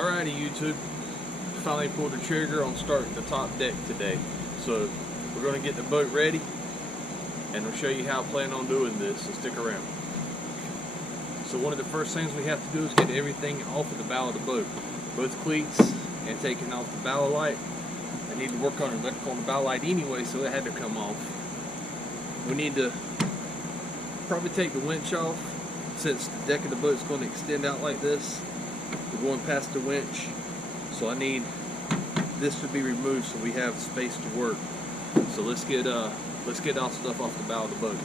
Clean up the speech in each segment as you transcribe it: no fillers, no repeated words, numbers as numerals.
Alrighty, YouTube. Finally pulled the trigger on starting the top deck today. So we're going to get the boat ready and I'll show you how I plan on doing this, so stick around. So one of the first things we have to do is get everything off of the bow of the boat. Both cleats and taking off the bow light. I need to work on electrical on the bow light anyway, so it had to come off. We need to probably take the winch off since the deck of the boat is going to extend out like this. We're going past the winch, so I need this to be removed so we have space to work. So let's get all stuff off the bow of the boat.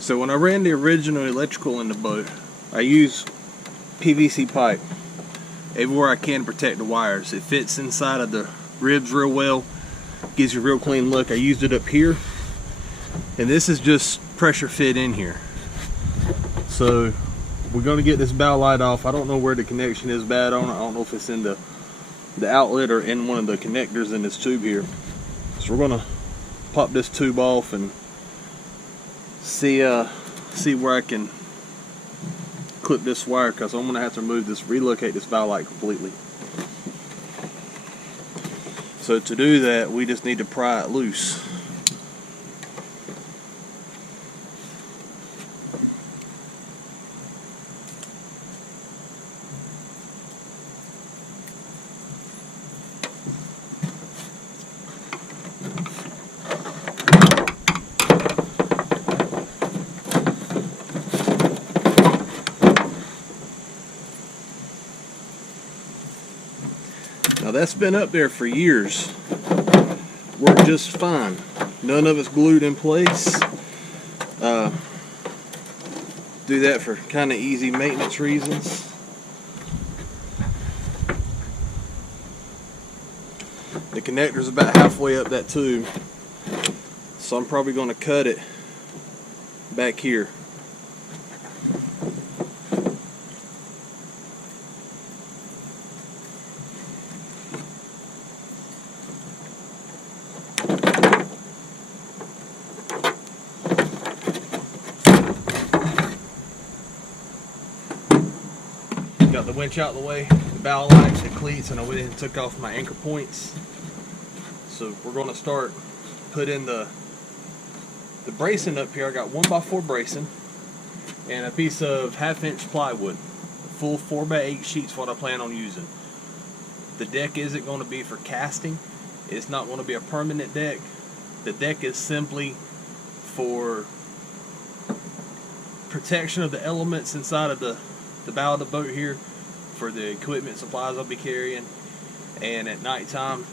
So when I ran the original electrical in the boat, I use PVC pipe everywhere I can to protect the wires. It fits inside of the ribs real well, gives you a real clean look. I used it up here, and this is just pressure fit in here. So we're going to get this bow light off. I don't know where the connection is bad on it. I don't know if it's in the outlet or in one of the connectors in this tube here. So we're going to pop this tube off and see where I can clip this wire, because I'm gonna have to relocate this bow light completely. So to do that, we just need to pry it loose. Now that's been up there for years, worked just fine. None of it's glued in place. Do that for kind of easy maintenance reasons. The connector's about halfway up that tube, so I'm probably going to cut it back here. Got the winch out of the way, the bow lights, the cleats, and I went ahead and took off my anchor points. So we're going to start putting the bracing up here. I got 1x4 bracing and a piece of 1/2-inch plywood. Full 4x8 sheets what I plan on using. The deck isn't going to be for casting. It's not going to be a permanent deck. The deck is simply for protection of the elements inside of the bow of the boat here, for the equipment supplies I'll be carrying, and at night time,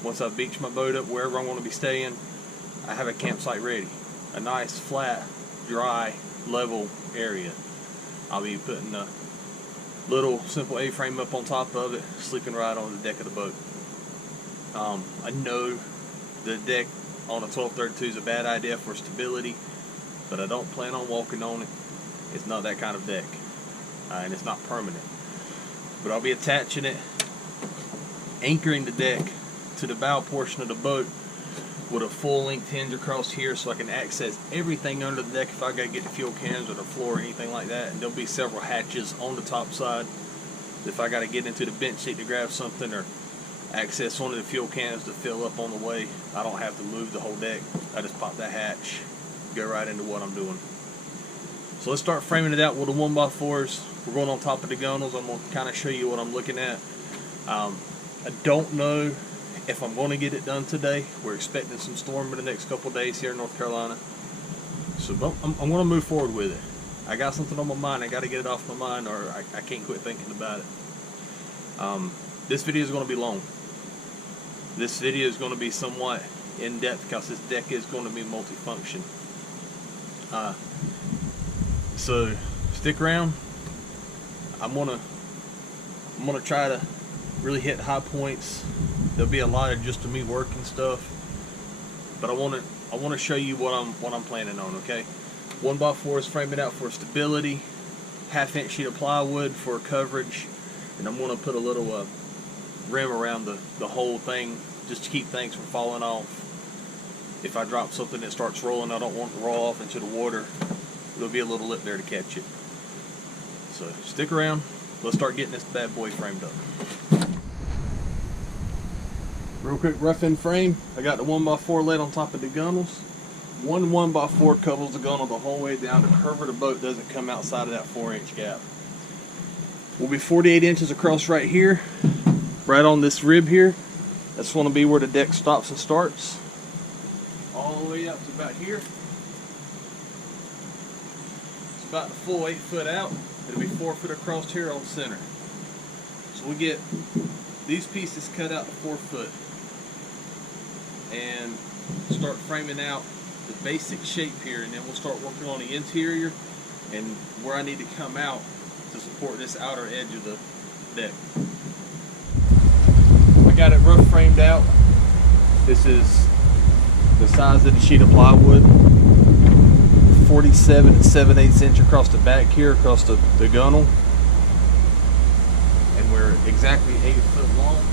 once I've beached my boat up wherever I'm going to be staying, I have a campsite ready. A nice flat, dry, level area. I'll be putting a little simple A-frame up on top of it, sleeping right on the deck of the boat. I know the deck on a 1232 is a bad idea for stability, but I don't plan on walking on it. It's not that kind of deck. And it's not permanent, but I'll be attaching it, anchoring the deck to the bow portion of the boat with a full-length hinge across here, so I can access everything under the deck if I gotta get the fuel cans or the floor or anything like that. And there'll be several hatches on the top side if I gotta get into the bench seat to grab something or access one of the fuel cans to fill up on the way. I don't have to move the whole deck. I just pop that hatch, go right into what I'm doing. So let's start framing it out with the 1x4s. We're going on top of the gunnels. I'm going to kind of show you what I'm looking at. I don't know if I'm going to get it done today. We're expecting some storm in the next couple of days here in North Carolina. So I'm going to move forward with it. I got something on my mind. I got to get it off my mind, or I can't quit thinking about it. This video is going to be long. This video is going to be somewhat in-depth because this deck is going to be multifunction. So stick around. I'm gonna try to really hit high points. There'll be a lot of just me working stuff, but I want to show you what I'm planning on. Okay, 1x4 is framing out for stability, 1/2 inch sheet of plywood for coverage, and I'm going to put a little rim around the whole thing just to keep things from falling off. If I drop something that starts rolling, I don't want it to roll off into the water. There'll be a little lip there to catch it. So stick around. Let's start getting this bad boy framed up. Real quick rough end frame. I got the 1x4 laid on top of the gunnels. One 1x4 covers the gunnel the whole way down. The curve of the boat doesn't come outside of that 4-inch gap. We'll be 48 inches across right here, right on this rib here. That's going to be where the deck stops and starts. All the way up to about here. It's about the full 8 foot out. It'll be 4 foot across here on center. So we get these pieces cut out to 4 foot and start framing out the basic shape here, and then we'll start working on the interior and where I need to come out to support this outer edge of the deck. I got it rough framed out. This is the size of the sheet of plywood. 47 7/8 inch across the back here, across the gunnel, and we're exactly 8 foot long.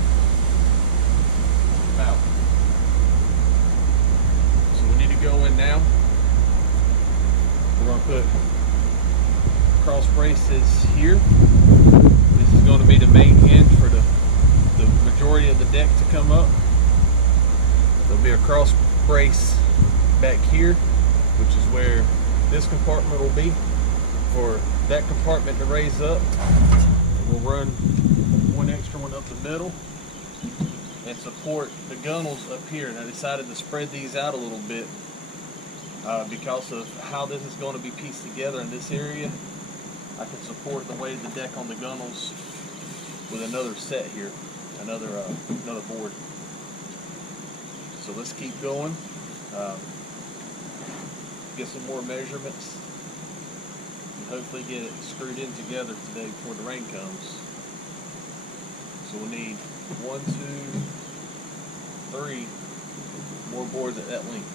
About. So we need to go in now. We're going to put cross braces here. This is going to be the main hinge for the majority of the deck to come up. There'll be a cross brace back here, which is where this compartment will be for that compartment to raise up. We'll run one extra one up the middle and support the gunnels up here. And I decided to spread these out a little bit because of how this is going to be pieced together in this area. I can support the weight of the deck on the gunnels with another set here, another board. So let's keep going. Get some more measurements and hopefully get it screwed in together today before the rain comes. So we need 1, 2, 3 more boards at that length.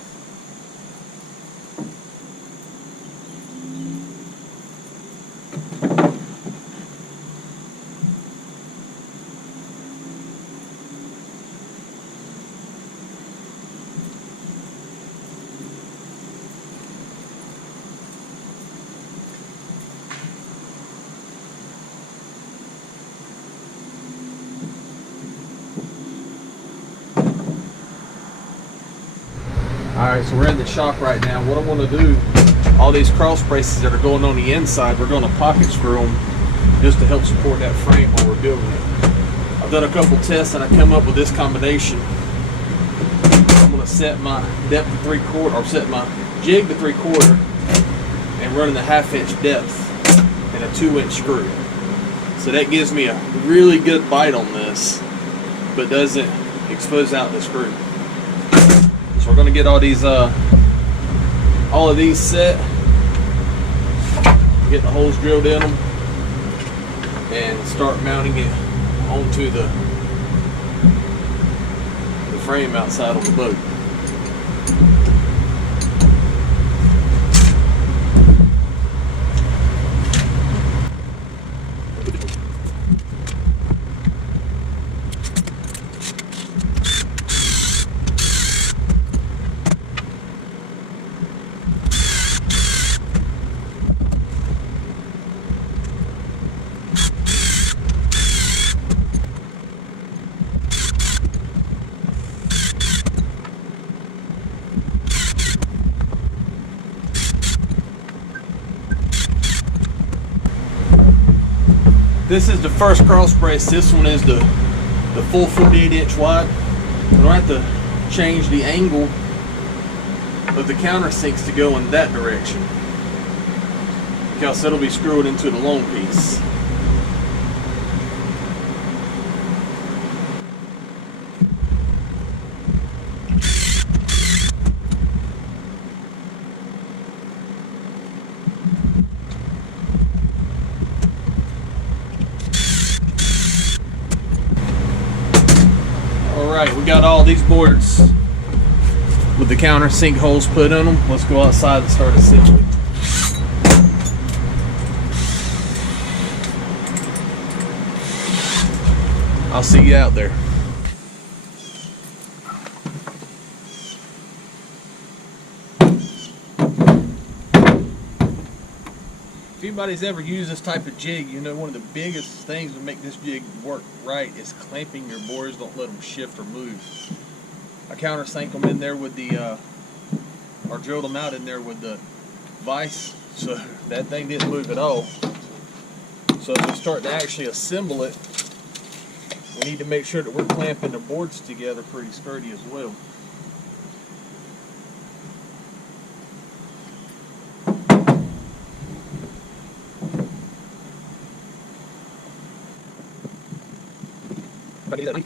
Alright, so we're in the shop right now. What I want to do, all these cross braces that are going on the inside, we're going to pocket screw them just to help support that frame while we're building it. I've done a couple tests and I come up with this combination. I'm going to set my depth to 3/4, or set my jig to 3/4 and running the 1/2 inch depth and a 2-inch screw. So that gives me a really good bite on this, but doesn't expose out the screw. So we're going to get all of these set, get the holes drilled in them, and start mounting it onto the frame outside of the boat. This is the first cross brace. This one is the full 48 inch wide. I don't have to change the angle of the countersinks to go in that direction, because it'll be screwed into the long piece. Alright, we got all these boards with the countersink holes put in them. Let's go outside and start assembly. I'll see you out there. If anybody's ever used this type of jig, you know one of the biggest things to make this jig work right is clamping your boards. Don't let them shift or move. I countersink them in there with the, or drilled them out in there with the vise, so that thing didn't move at all. So as we start to actually assemble it, we need to make sure that we're clamping the boards together pretty sturdy as well. Let me know.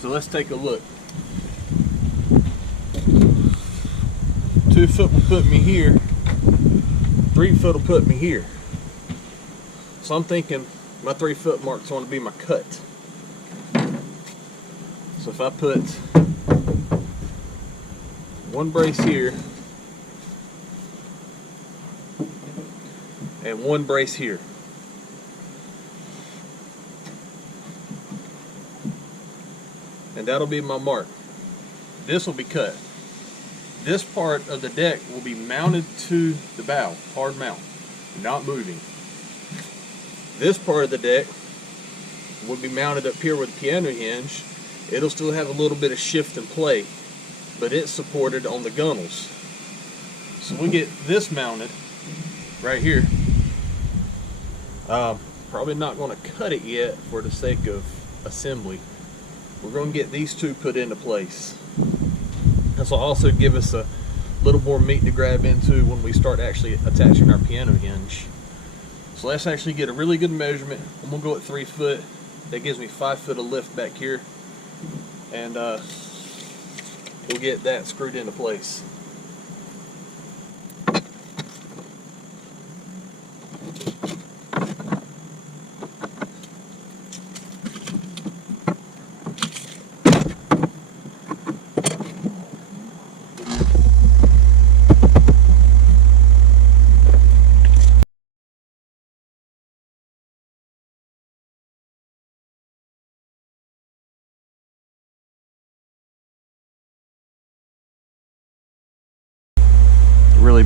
So let's take a look. 2 foot will put me here. 3 foot will put me here. So I'm thinking my 3 foot mark's going to be my cut. So if I put one brace here and one brace here, and that'll be my mark. This will be cut. This part of the deck will be mounted to the bow, hard mount, not moving. This part of the deck will be mounted up here with the piano hinge. It'll still have a little bit of shift and play, but it's supported on the gunnels. So we get this mounted right here. Probably not going to cut it yet for the sake of assembly. We're going to get these two put into place. This will also give us a little more meat to grab into when we start actually attaching our piano hinge. So let's actually get a really good measurement. I'm going to go at 3 foot. That gives me 5 foot of lift back here. And we'll get that screwed into place.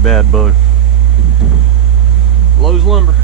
bad boat. Lowe's lumber.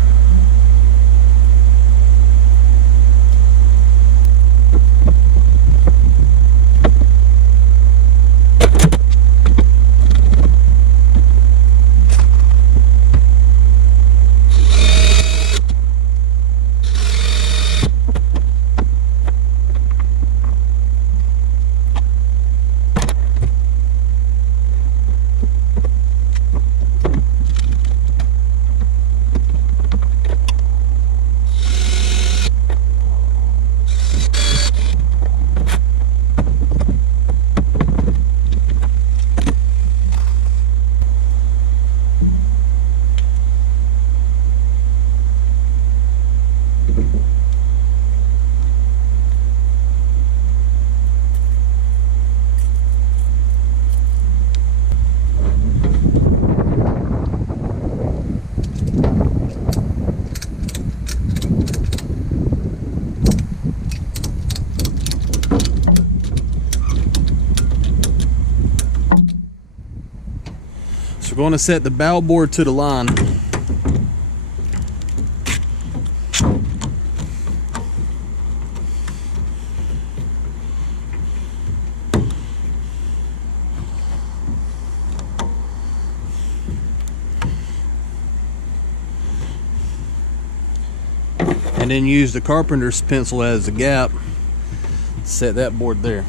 So we're going to set the bow board to the line. And then use the carpenter's pencil as a gap. Set that board there.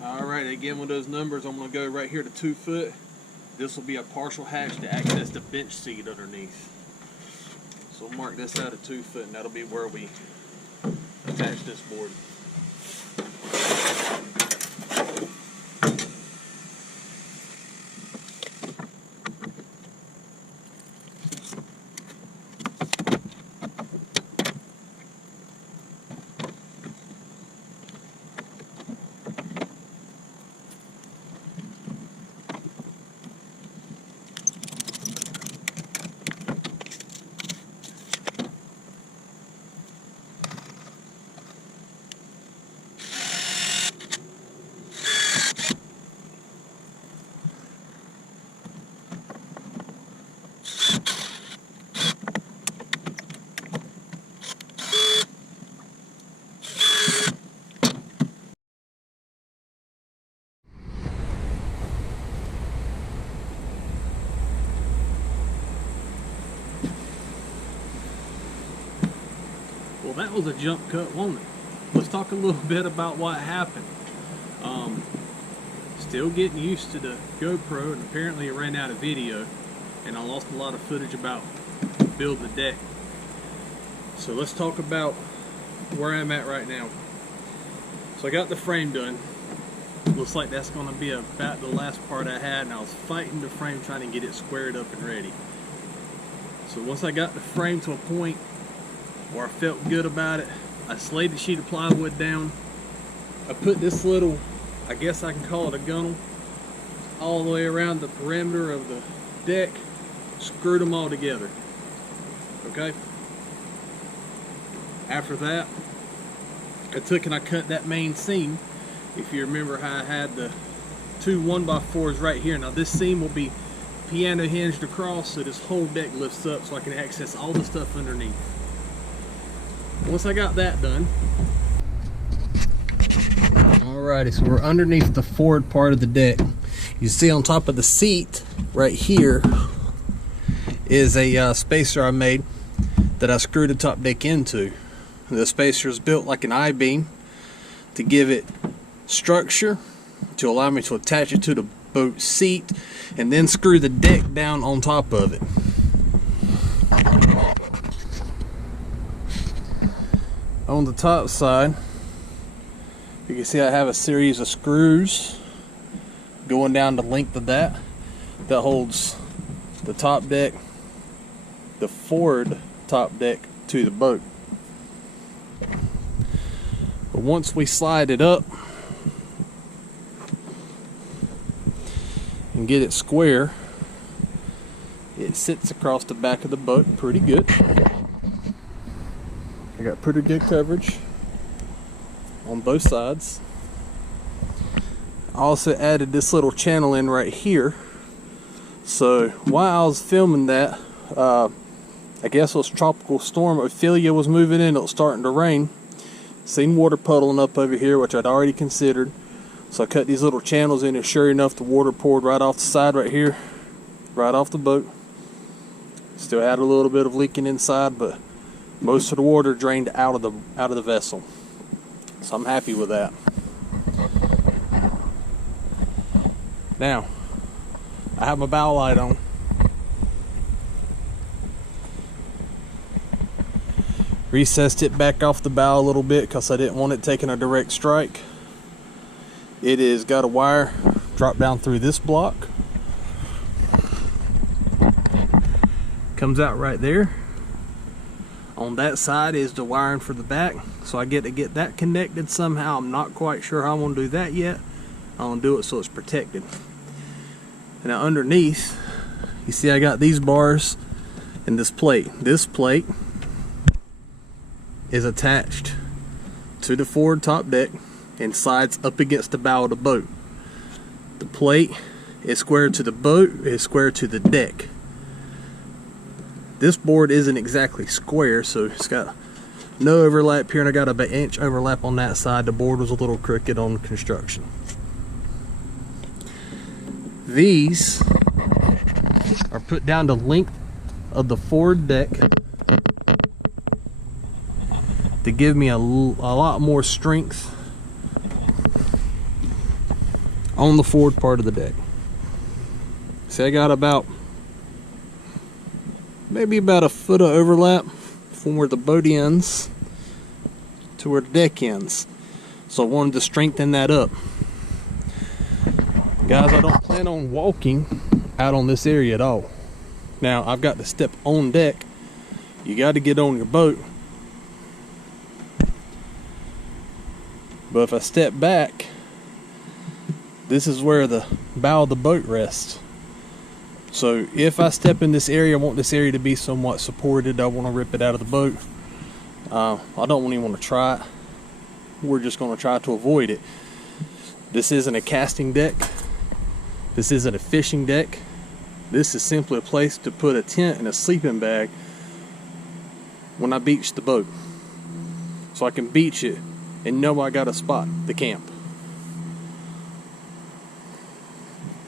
Alright, again with those numbers, I'm going to go right here to 2 foot. This will be a partial hatch to access the bench seat underneath. So we'll mark this out at 2 foot, and that'll be where we attach this board. Well, that was a jump cut, wasn't it? Let's talk a little bit about what happened. Still getting used to the GoPro, and apparently it ran out of video, and I lost a lot of footage about building the deck. So let's talk about where I'm at right now. So I got the frame done. Looks like that's going to be about the last part I had, and I was fighting the frame trying to get it squared up and ready. So once I got the frame to a point where I felt good about it, I slayed the sheet of plywood down. I put this little, I guess I can call it a gunnel, all the way around the perimeter of the deck, screwed them all together. Okay? After that, I took and I cut that main seam. If you remember how I had the two 1x4s right here. Now this seam will be piano hinged across, so this whole deck lifts up so I can access all the stuff underneath. Once I got that done, alrighty, so we're underneath the forward part of the deck. You see on top of the seat right here is a spacer I made that I screwed the top deck into. The spacer is built like an I-beam to give it structure, to allow me to attach it to the boat seat and then screw the deck down on top of it. On the top side, you can see I have a series of screws going down the length of that holds the top deck, the forward top deck to the boat. But once we slide it up and get it square, it sits across the back of the boat pretty good. I got pretty good coverage on both sides. I also added this little channel in right here. So while I was filming that, I guess it was Tropical Storm Ophelia was moving in. It was starting to rain. Seen water puddling up over here, which I'd already considered. So I cut these little channels in, and sure enough, the water poured right off the side right here, right off the boat. Still had a little bit of leaking inside, but most of the water drained out of the vessel. So I'm happy with that. Now, I have my bow light on. Recessed it back off the bow a little bit because I didn't want it taking a direct strike. It has got a wire drop down through this block. Comes out right there. On that side is the wiring for the back, so I get to get that connected somehow. I'm not quite sure how I'm going to do that yet. I'm going to do it so it's protected. And now underneath, you see I got these bars and this plate. This plate is attached to the forward top deck and slides up against the bow of the boat. The plate is square to the boat, is square to the deck. This board isn't exactly square, so it's got no overlap here, and I got about an inch overlap on that side. The board was a little crooked on construction. These are put down the length of the forward deck to give me a lot more strength on the forward part of the deck. See, I got maybe about a foot of overlap from where the boat ends to where the deck ends. So I wanted to strengthen that up. Guys, I don't plan on walking out on this area at all. Now, I've got to step on deck. You got to get on your boat. But if I step back, this is where the bow of the boat rests. So if I step in this area, I want this area to be somewhat supported. I want to rip it out of the boat. I don't even want to try it. We're just going to try to avoid it. This isn't a casting deck. This isn't a fishing deck. This is simply a place to put a tent and a sleeping bag when I beach the boat. So I can beach it and know I got a spot to camp.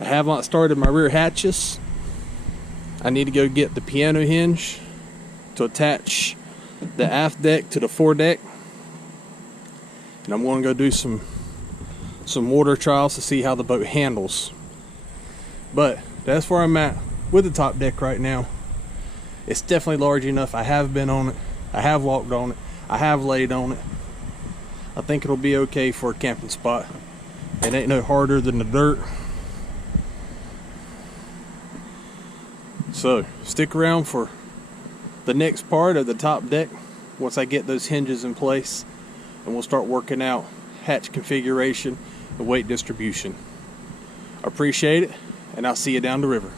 I have not started my rear hatches. I need to go get the piano hinge to attach the aft deck to the foredeck. And I'm going to go do some water trials to see how the boat handles. But that's where I'm at with the top deck right now. It's definitely large enough. I have been on it. I have walked on it. I have laid on it. I think it'll be okay for a camping spot. It ain't no harder than the dirt. So stick around for the next part of the top deck once I get those hinges in place, and we'll start working out hatch configuration and weight distribution. I appreciate it, and I'll see you down the river.